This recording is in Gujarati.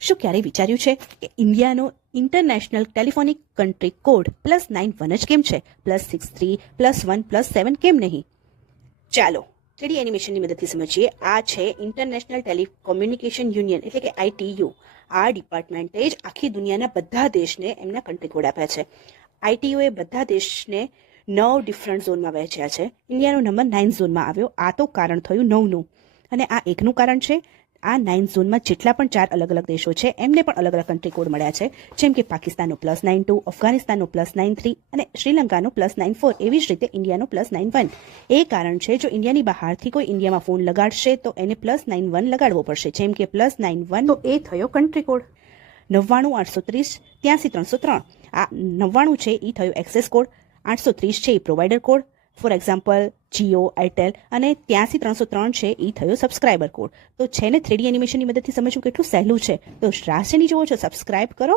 શું ક્યારેય વિચાર્યું છે કે ઇન્ડિયાનો ઇન્ટરનેશનલ ટેલિફોનિક કન્ટ્રી કોડ +91 જ કેમ છે? +63, +1, +7 કેમ નહીં? ચાલો 3D એનિમેશનની મદદથી સમજીએ. આ છે ઇન્ટરનેશનલ ટેલિકોમ્યુનિકેશન યુનિયન એટલે કે ITU. આ ડિપાર્ટમેન્ટે જ આખી દુનિયાના બધા દેશને એમના કન્ટ્રી કોડ આપ્યા છે. ITUએ બધા દેશને 9 ડિફરન્ટ ઝોનમાં વહેંચ્યા છે. ઇન્ડિયાનો નંબર 9 ઝોનમાં આવ્યો. આ તો કારણ થયું 9નું, અને આ એકનું કારણ છે આ 9 ઝોનમાં જેટલા પણ 4 અલગ અલગ દેશો છે એમને પણ અલગ અલગ કન્ટ્રી કોડ મળ્યા છે. જેમ કે પાકિસ્તાનનો +92, અફઘાનિસ્તાનનો +93 અને શ્રીલંકાનો +94. એવી જ રીતે ઇન્ડિયાનો +91. એ કારણ છે જો ઇન્ડિયાની બહારથી કોઈ ઇન્ડિયામાં ફોન લગાડશે તો એને +91 લગાડવો પડશે. જેમ કે +91 તો એ થયો કન્ટ્રી કોડ. 99, 830, 83, 303. આ 99 છે એ થયો એક્સેસ કોડ. 830 છે એ provider code, for example Jio, Airtel, અને 83, 303 છે એ થયો સબસ્ક્રાઈબર કોડ. તો છે ને 3D એનિમેશનની મદદથી સમજવું કેટલું સહેલું છે. તો રાહ શેની જોવો છો? સબસ્ક્રાઈબ કરો.